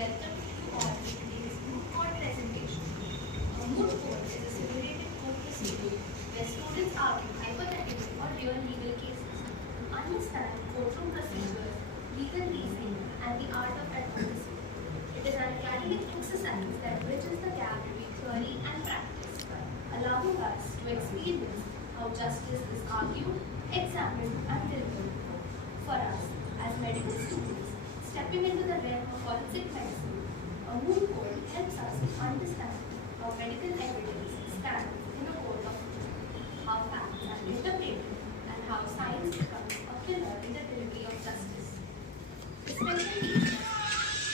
welcome to all to today's moot court presentation. A moot court is a simulated court procedure where students argue hypothetical or real legal cases to understand courtroom procedures, legal reasoning, and the art of advocacy. It is an academic exercise that bridges the gap between theory and practice, allowing us to experience how justice is argued, examined, and delivered. For us, as medical students, stepping into the realm of forensic medicine, a moot court helps us to understand how medical evidence stands in a court of law, how facts are interpreted, and how science becomes a pillar in the delivery of justice. Especially if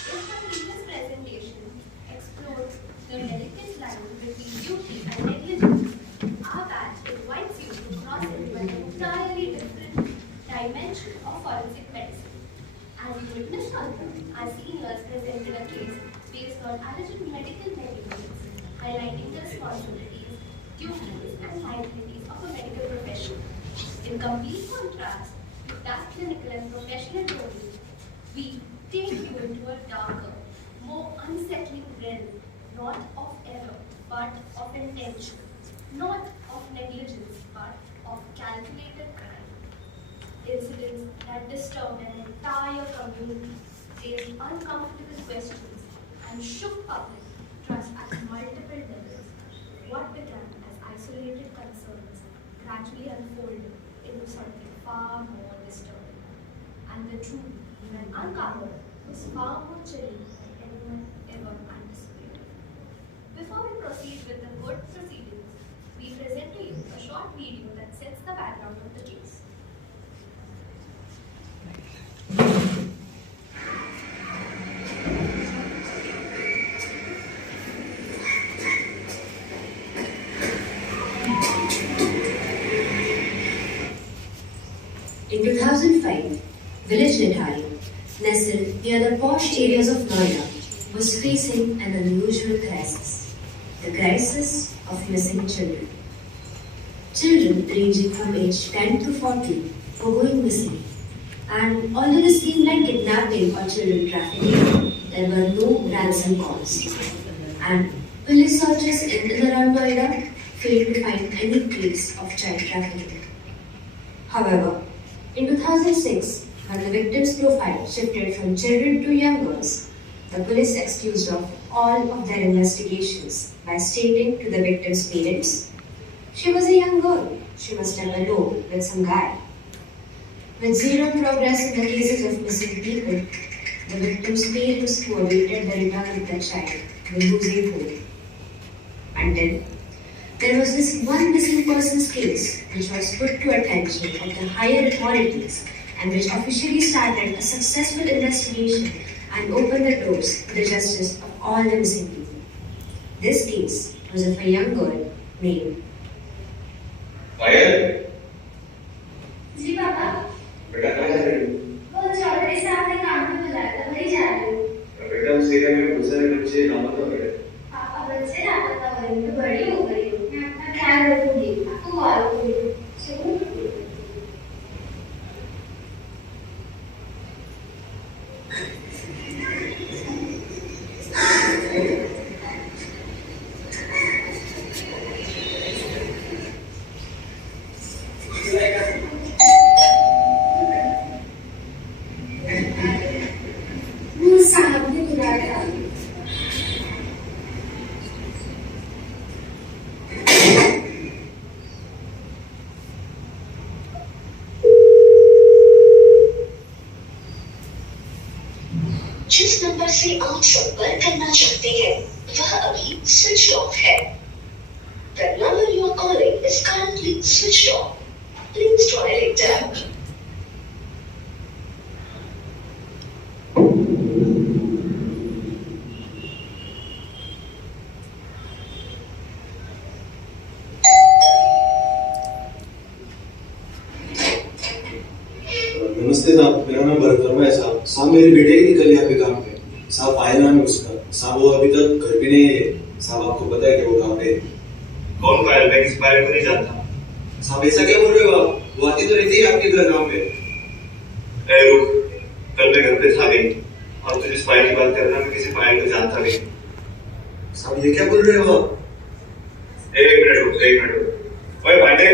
the previous presentation explored the delicate line between duty and negligence, our batch invites you to cross into an entirely different dimension of forensic medicine. As you witnessed earlier, our seniors presented a case based on alleged medical negligence, highlighting the responsibilities, duties, and liabilities of a medical profession. In complete contrast to that clinical and professional journey, we take you into a darker, more unsettling realm, not of error, but of intention, not of negligence, but of calculated crime. Incidents that disturbed an entire community, raised uncomfortable questions, and shook public trust at multiple levels. What began as isolated concerns gradually unfolded into something far more disturbing. And the truth, when uncovered, was far more chilling than anyone ever anticipated. Before we proceed with the court proceedings, we present to you a short video that sets the background of the case. In 2005, village Nithari, nestled near the posh areas of Noida, was facing an unusual crisis, the crisis of missing children. Children ranging from age 10 to 40 were going missing, and although this seemed like kidnapping or children trafficking, there were no ransom calls, and police searches in and around Noida failed to find any trace of child trafficking. However, in 2006, when the victim's profile shifted from children to young girls, the police excused of all of their investigations by stating to the victim's parents, "She was a young girl, she must have eloped with some guy." With zero progress in the cases of missing people, the victim's parents who awaited the return of their child were losing hope. Until there was this one missing persons case which was put to attention of the higher authorities and which officially started a successful investigation and opened the doors for the justice of all the missing people. This case was of a young girl named पायल, जी पापा, बेटा कहाँ जा रही हो? वो चौधरी साहब ने काम पे बुलाया था, वही जा रही हूँ। बेटा उस एरिया में बहुत सारे बच्चे लापता हो गए। पापा बच्चे लापता हो रहे हैं, बड़ी हो गई हूँ, मैं अपना ख्याल रखूंगी, आपको कॉल करूंगी। चलो। वो साहब ने बुलाया। जिस नंबर से आप संपर्क करना चाहते हैं वह अभी स्विच ऑफ है। The number you are calling is currently switched off. Please try later. नमस्ते साहब, मेरा नाम भरत वर्मा है साहब। साहब मेरी बेटे की निकल यहाँ पे काम पे। साहब पायल नाम है उसका। साहब वो अभी तक घर पे नहीं है। साहब आपको पता है कि वो कहाँ पे है? कौन पायल? मैं किस पायल को नहीं जानता। साहब ऐसा क्या बोल रहे हो आप? वो आती तो रहती है आपके घर गाँव पे। रुक, कल मैं घर पे था गई। और तू जिस फाइल की बात कर रहा है मैं किसी फाइल को जानता भी नहीं। साहब ये क्या बोल रहे हो आप? एक मिनट रुक। ओए पांडे,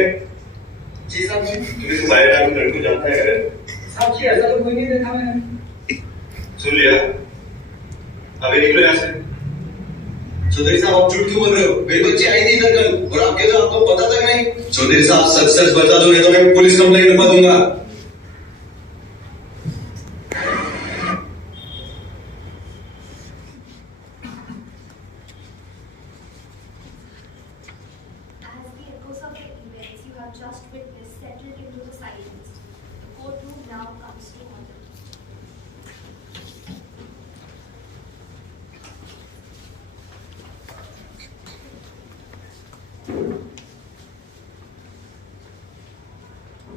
जी साहब जी। तू किसी फाइल नाम के लड़के को जानता है? साहब जी ऐसा तो कोई नहीं देखा मैंने। सुन लिया, अभी निकलो यहाँ से। चौधरी साहब आप झूठ क्यों बोल रहे हो? मेरी बच्ची आई थी इधर कल और आपके तो आपको पता तक नहीं। चौधरी साहब सच सच बता दो नहीं तो मैं पुलिस कंप्लेंट लिखवा दूंगा। As the echoes of the events you have just witnessed settled into the silence, the courtroom now comes to order.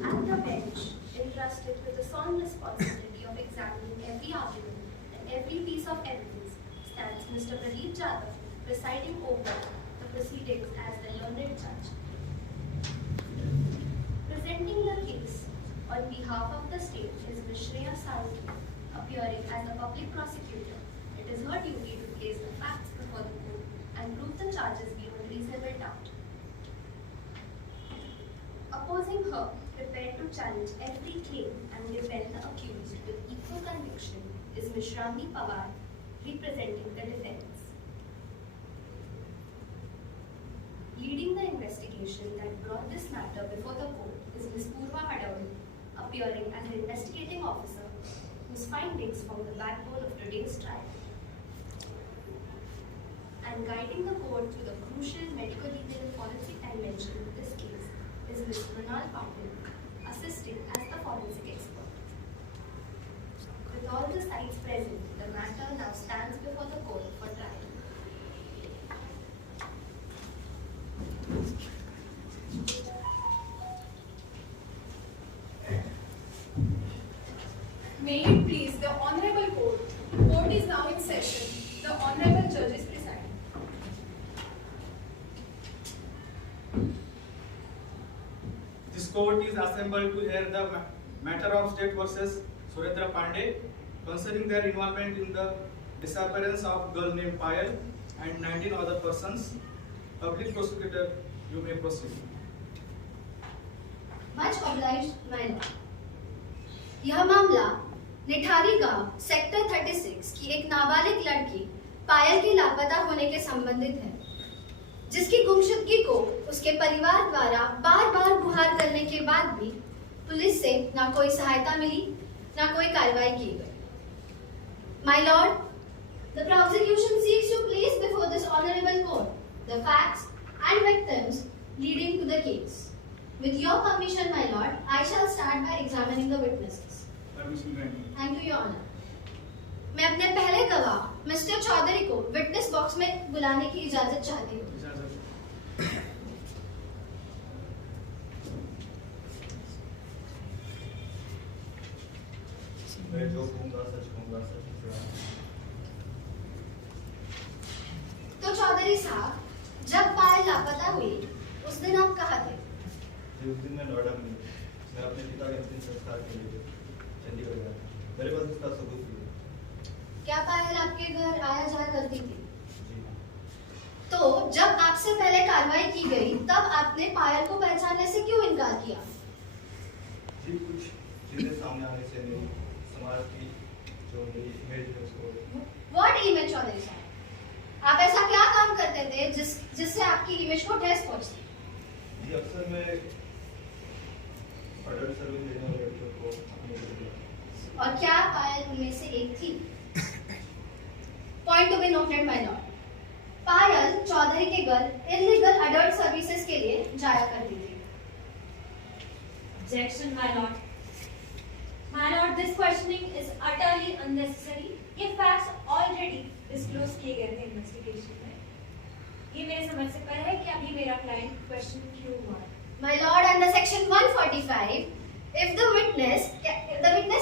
At the bench, entrusted with the solemn responsibility of examining every argument and every piece of evidence, stands Mr. Pradeep Jadhav, presiding over the proceedings as the learned judge. Presenting the case on behalf of the state is Ms. Shreya Saruki, appearing as the public prosecutor. It is her duty to place the facts before the court and prove the charges beyond reasonable doubt. Opposing her, prepared to challenge every claim and defend the accused with equal conviction, is Ms. Ramni Pawar, representing the defense. Leading the investigation that brought this matter before the court is Ms. Purva Hadavali, appearing as an investigating officer whose findings form the backbone of today's trial. And guiding the court through the crucial medical, legal and forensic dimension of this case is Ms. Mrinal Patil, assisting as the forensic expert. With all the sides present, the matter now stands before the court for trial. May it please the Honorable Court. Court is now in session. The Honorable Judge is presiding. This court is assembled to hear the matter of State versus Surendra Pandey concerning their involvement in the disappearance of girl named Payal and 19 other persons. Public prosecutor, you may proceed. Much obliged, my lord. यह मामला निठारी गांव sector 36 की एक नाबालिग लड़की पायल के लापता होने के संबंधित है, जिसकी गुमशुदगी को उसके परिवार द्वारा बार बार गुहार करने के बाद भी पुलिस से न कोई सहायता मिली न कोई कार्रवाई की गई. My lord, the prosecution seeks to place before this honorable court the facts and victims leading to the case. With your permission, my lord, I shall start by examining the witnesses. Permission granted. Thank you, Your Honor. मैं अपने पहले गवाह mister Chaudhary को witness box में बुलाने की इजाजत चाहती हूँ. मैं जो कहूँगा सच कहूँगा, सच कहूँगा। तो चौधरी साहब, जब पायल लापता हुई उस दिन आप कहाँ थे? उस दिन मैं नोएडा में मैं अपने पिता के अंतिम संस्कार के लिए चंडीगढ़ गया था. मेरे पास इसका सबूत भी है. क्या पायल आपके घर आया जाया करती थी? जी तो जब आपसे पहले कार्रवाई की गई तब आपने पायल को पहचानने से क्यों इनकार किया? जी कुछ चीजें सामने आने से मेरी समाज की जो मेरी इमेज है उसको. What image, चौधरी साहब? आप ऐसा क्या काम करते थे जिससे आपकी इमेज को ठेस पहुंचती? जी अक्सर मैं अडल्ट सर्विस देने वाले लड़कियों को अपने घर लिया. और क्या पायल उनमें से एक थी? Point to be noted, my lord. Payal Chaudhary के घर इलीगल अडल्ट सर्विसेज के लिए जाया करती थी. Objection, my lord. My lord, this questioning is utterly unnecessary. ये facts already disclose किए गए थे investigation में. ये मेरे समझ से परे है कि अभी मेरा client question क्यों हुआ है. My lord, under section 145, if the witness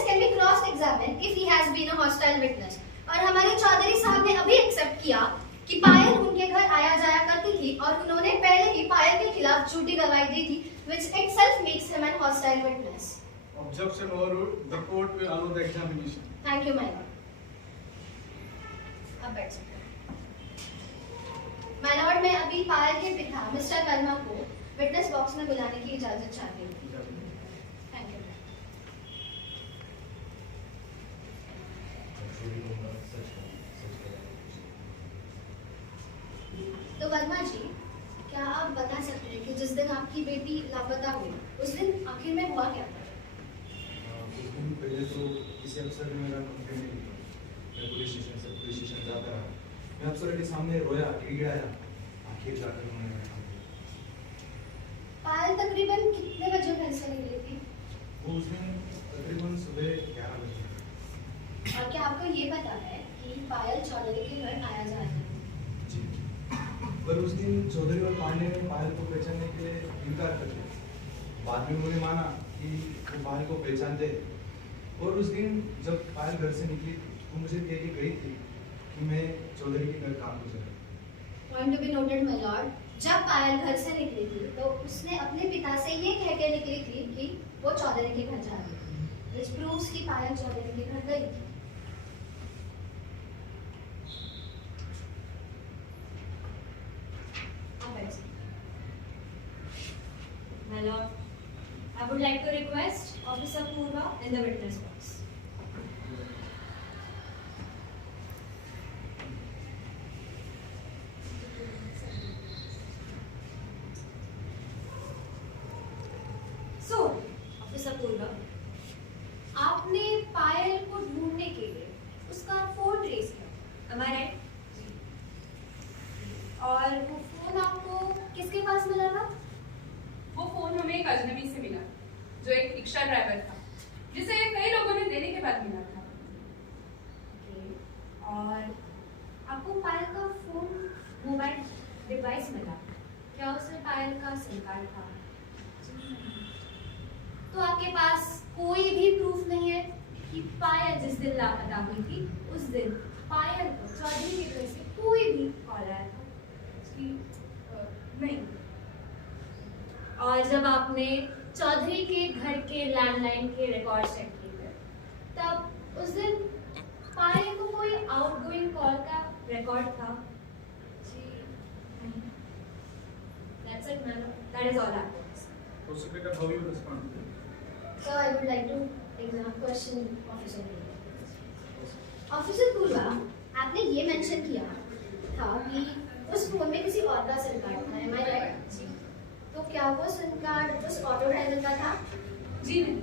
can be cross-examined if he has been a hostile witness. और हमारे चौधरी साहब ने अभी एक्सेप्ट किया कि पायल उनके घर आया जाया करती थी और उन्होंने पहले ही पायल के खिलाफ झूठी गवाही दी थी, which itself makes him an hostile witness. Objection overruled. The court will allow the examination. Thank you, my lord. आप बैठ सकते हैं। माय लॉर्ड, मैं अभी पायल के पिता मिस्टर वर्मा को विटनेस बॉक्स में बुलाने की इजाजत चाहती हूँ। Thank you. तो वर्मा जी, क्या आप बता सकते हैं कि जिस दिन आपकी बेटी लापता हुई उस दिन आखिर में हुआ क्या था? कुछ दिन पहले तो किसी अफसर ने मेरा कंप्लेंट नहीं किया। मैं पुलिस स्टेशन जाता रहा। मैं अफसर के सामने रोया, गिड़गिड़ाया। आखिर जाकर उन्होंने मेरा काम किया। पायल तकरीबन कितने बजे घर से निकली थी? वो उस दिन तकरीबन सुबह 11 बजे। और क्या आपको ये पता है कि पायल चौधरी के घर आया जा रहा है? जी, पर उस दिन चौधरी और पांडे ने पायल को पहचानने के लिए इनकार कर दिया। बाद में उन्होंने माना कि वो पायल को पहचानते हैं। और उस दिन जब पायल घर से निकली थी वो मुझे कह के गई थी कि मैं चौधरी के घर काम को चला। Point to be noted my Lord, जब पायल घर से निकली थी तो उसने अपने पिता से ये कह के निकली थी कि वो चौधरी के घर जा रही थी, which proves कि पायल चौधरी के घर गई थी। My lord, I would like to request Officer Purva in the witness box. So, Officer Purva, आपने पायल को ढूंढने के लिए उसका फोन ट्रेस किया, am I right? और वो फोन आपको किसके पास मिला था? वो फोन हमें एक अजनबी से मिला जो एक रिक्शा ड्राइवर था, जिसे कई लोगों ने देने के बाद मिला था। और आपको पायल का फोन मोबाइल डिवाइस मिला, क्या उसमें पायल का सिम कार्ड था? तो आपके पास कोई भी प्रूफ नहीं है कि पायल जिस दिन लापता हुई थी उस दिन पायल को चौधरी की तरफ से कोई भी कॉल आया था? नहीं। और जब आपने चौधरी के घर के लैंडलाइन के रिकॉर्ड चेक किए थे, तब उस दिन पायल को कोई आउटगोइंग कॉल का रिकॉर्ड था? that's it, ma'am. That is all I have. Prosecutor, how you respond? So I would like to question Officer Purva. Officer Purva, आपने ये मेंशन किया था कि उस फोन में किसी और का सिम कार्ड था, am I right? तो क्या वो सिम कार्ड उस ऑटो ड्राइवर का था? जी नहीं।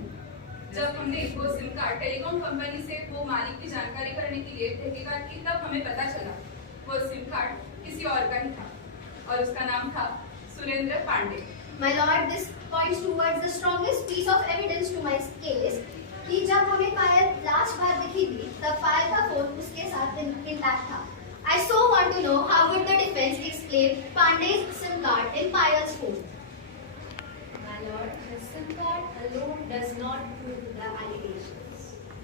जब हमने वो सिम कार्ड टेलीकॉम कंपनी से वो मालिक की जानकारी करने के लिए तहकीकात की, तब हमें पता चला वो सिम कार्ड किसी और का ही था और उसका नाम था Surendra Pandey. My lord, this points towards the strongest piece of evidence to my case कि जब हमें पायल लास्ट बार दिखी थी तब पायल का फोन उसके साथ इंटैक्ट था। I so want to know how would the defense explain Pandey's SIM card in Payal's phone? My lord, the SIM card alone does not prove the allegations.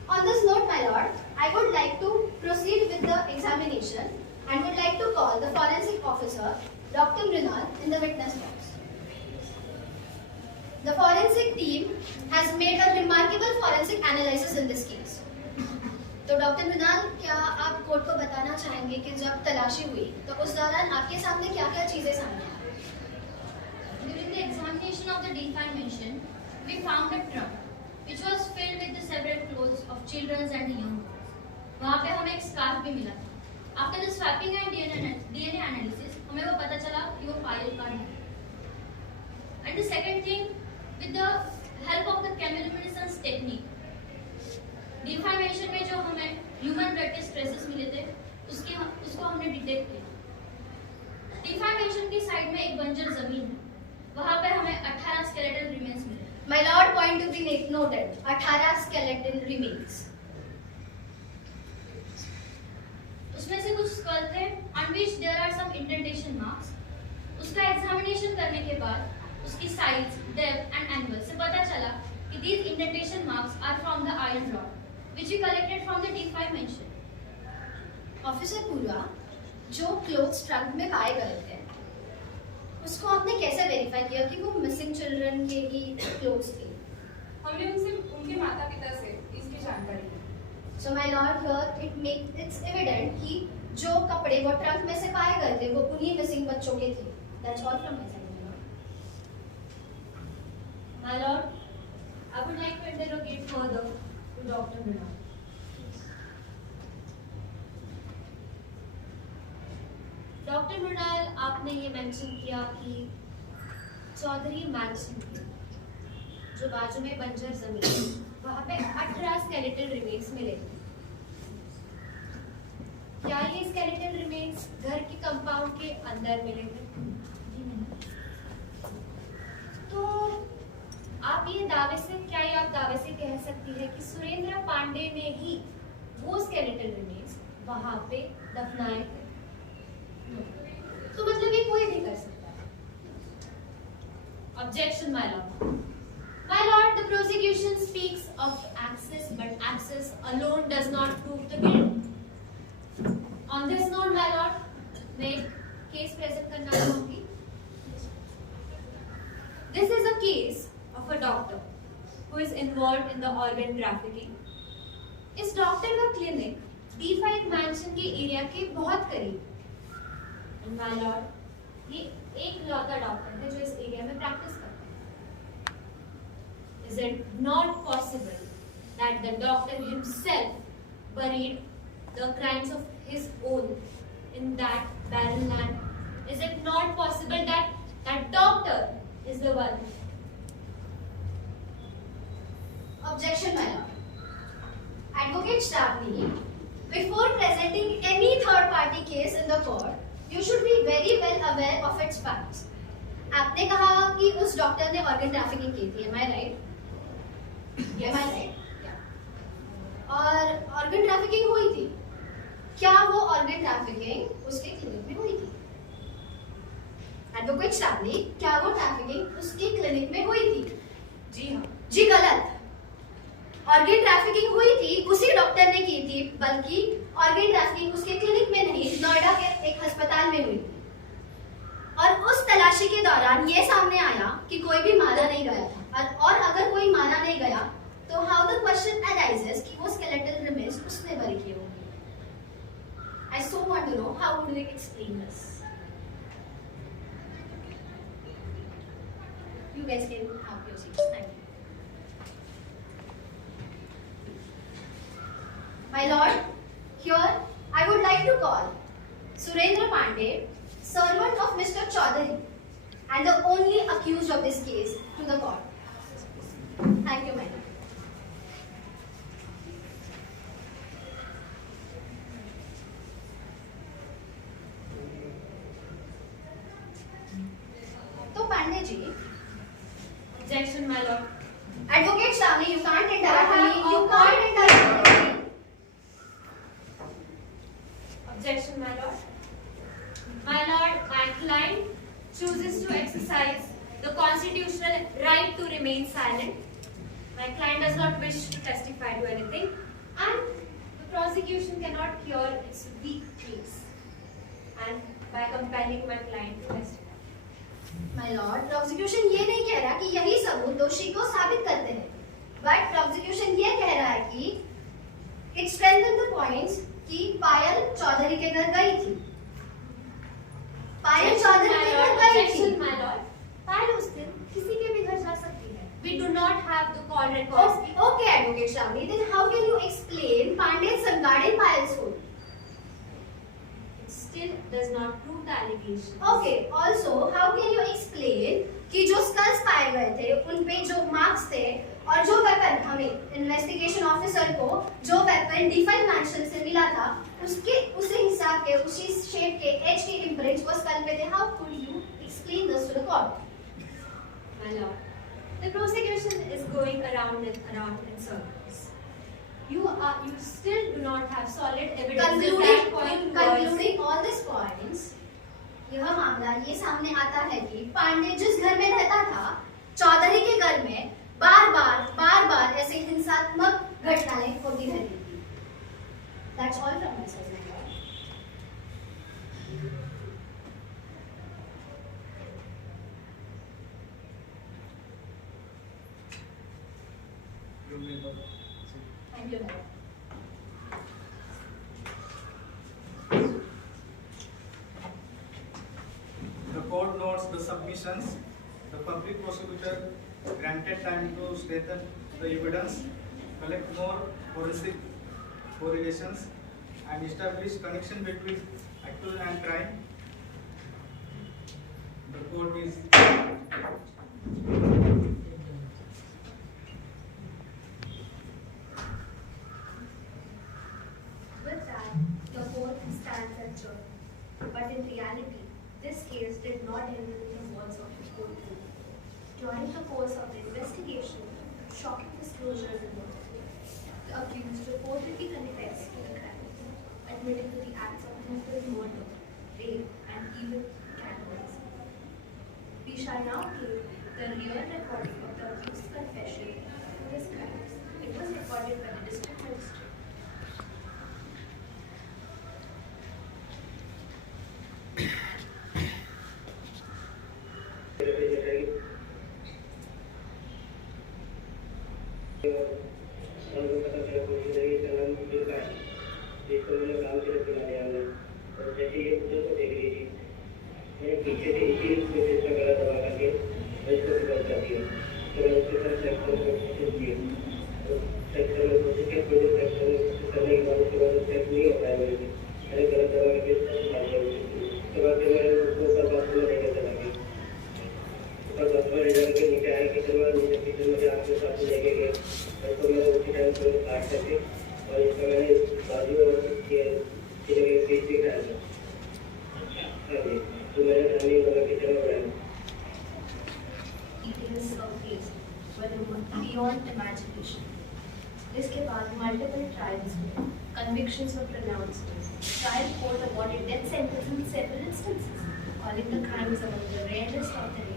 On this note, my lord, I would like to proceed with the examination and would like to call the forensic officer, Dr. Mrinal, in the witness box. The forensic team has made a remarkable forensic analysis in this case. तो doctor Mrinal, क्या आप court को बताना चाहेंगे कि जब तलाशी हुई तो उस दौरान आपके सामने क्या-क्या चीजें सामने आई? During the examination of the defamation, we found a trunk which was filled with the several clothes of children and young girls. वहाँ पे हमें एक स्कार्फ भी मिला था। After the swapping and DNA analysis, हमें वो पता चला कि वो पायल का है। And the second thing, with the help of the chemiluminescence technique, defamation में जो हमें ह्यूमन ब्लड के स्ट्रेसेस मिले थे उसको हमने डिटेक्ट किया। डिफामेशन की साइड में एक बंजर जमीन है, वहां पे हमें 18 स्केलेटल रिमेन्स मिले। My lord, point to be noted, 18 skeleton remains. उसमें से कुछ स्कल थे on which there are some indentation marks। उसका एग्जामिनेशन करने के बाद उसकी साइज, डेप्थ एंड एंगल से पता चला कि these indentation marks are from the iron rod which we collected from the defamation। Officer Purva, जो क्लोथ्स ट्रंक में पाए गए थे उसको आपने कैसे वेरीफाई किया कि वो मिसिंग चिल्ड्रन के ही क्लोथ्स थे? हमने उनसे उनके माता पिता से इसकी जानकारी ली। So my lord, here it's evident कि जो कपड़े वो ट्रंक में से पाए गए थे वो उन्हीं मिसिंग बच्चों के थे. That's all from my side, my lord. My lord, I would like to interrogate further to Dr. Mrinal. Doctor Mrinal, आपने ये मेंशन किया कि चौधरी मैंशन जो बाजू में बंजर जमीन वहां पे 18 स्केलेटल रिमेन्स मिले थे. क्या ये स्केलेटल रिमेन्स घर के कंपाउंड के अंदर मिले थे? तो आप ये दावे से कह सकती है कि सुरेंद्र पांडे ने ही वो स्केलेटल रिमेन्स वहां पे दफनाए थे? तो मतलब ये कोई भी कर सकता है. Objection, my lord. My lord, the prosecution speaks of access, but access alone does not prove the guilt. On this note, my lord, मैं केस प्रेजेंट करना चाहूंगी. This is a case of a doctor who is involved in the organ trafficking. इस doctor का clinic D5 mention के area के बहुत करीब. And my lord, ये एक लौता डॉक्टर है जो इस एरिया में प्रैक्टिस करता है. Is it not possible that the doctor himself buried the crimes of his own in that barren land? Is it not possible that that doctor is the one? Objection, my lord. Advocate Shravani, before presenting any third-party case in the court, you should be very well aware of its facts. आपने कहा कि उस doctor ने organ trafficking की थी, am I right? Am I right? और organ trafficking हुई थी. क्या वो ऑर्गन ट्रैफिकिंग उसके क्लिनिक में हुई थी? एडवोकेट श्रावणी, क्या वो ट्रैफिकिंग उसके क्लिनिक में हुई थी? जी हाँ. जी गलत. ऑर्गन ट्रैफिकिंग हुई थी उसी डॉक्टर ने की थी, बल्कि ऑर्गन ट्रैफिकिंग उसके क्लिनिक में नहीं, नोएडा के एक अस्पताल में हुई थी. और उस तलाशी के दौरान ये सामने आया कि कोई भी मारा नहीं गया था. और अगर कोई मारा नहीं गया तो हाउ द क्वेश्चन अराइजेस कि वो स्केलेटल रिमेन्स उसने बरी किए होंगे. I so want to know how would you explain this. You guys can have your seats. Thank you. My lord, here I would like to call Surendra Pandey, servant of Mr. Chaudhary, and the only accused of this case, to the court. Thank you, my lord. तो Pandey ji. Objection, my lord. Advocate Shravani, you can't interrupt me. You can't interrupt me. Objection, my lord. My lord, my client chooses to exercise the constitutional right to remain silent. My client does not wish to testify to anything, and the prosecution cannot cure its weak case, and by compelling my client to testify. My lord, prosecution ये नहीं कह रहा कि यही सबूत दोषी को साबित करते हैं, but prosecution ये कह रहा है कि it strengthens the points कि पायल चौधरी के घर गई थी. पायल चौधरी के घर गई थी. Objection, my lord. पायल उस दिन किसी के भी घर जा सकती है. We do not have the call records. Okay, Advocate Shravani, then how can you explain Pandey's safeguarding Payal's food? It still does not prove the allegation. Okay, also how can you explain कि जो sculls पाए गए थे उन पे जो marks थे और जो वेपन हमें इन्वेस्टिगेशन ऑफिसर को जो वेपन D5 मैंशन से मिला था उसी हिसाब के उसी शेप के एज के इम्प्रिंट्स वो स्कल पे थे. How could you explain this to the court? My lord, the prosecution is going around in circles. You still do not have solid evidence. Concluding all these points, यह मामला ये सामने आता है कि पांडे जिस घर में रहता था, चौधरी के घर में बार बार ऐसे हिंसात्मक घटनाएं होती रहती थी. That's all from my side, my lord. You may not. Thank you, my lord. the submissions, the public prosecutor granted time to strengthen the evidence, collect more forensic correlations, and establish connection between accused and crime. The court is With that, the court stands adjourned. But in reality, this case did not end within the walls of the courtroom. During the course of the investigation, shocking disclosures emerged. The accused reportedly confessed to the crime, admitting to the acts of brutal murder, rape, and even cannibalism. We shall now play the real recording of the accused's confession to his crimes. It was recorded by the district magistrate. Details of case were beyond imagination. इसके बाद multiple trials हुए, convictions were pronounced. Trial court awarded death sentences in several instances, calling the crimes among the rarest of the rare.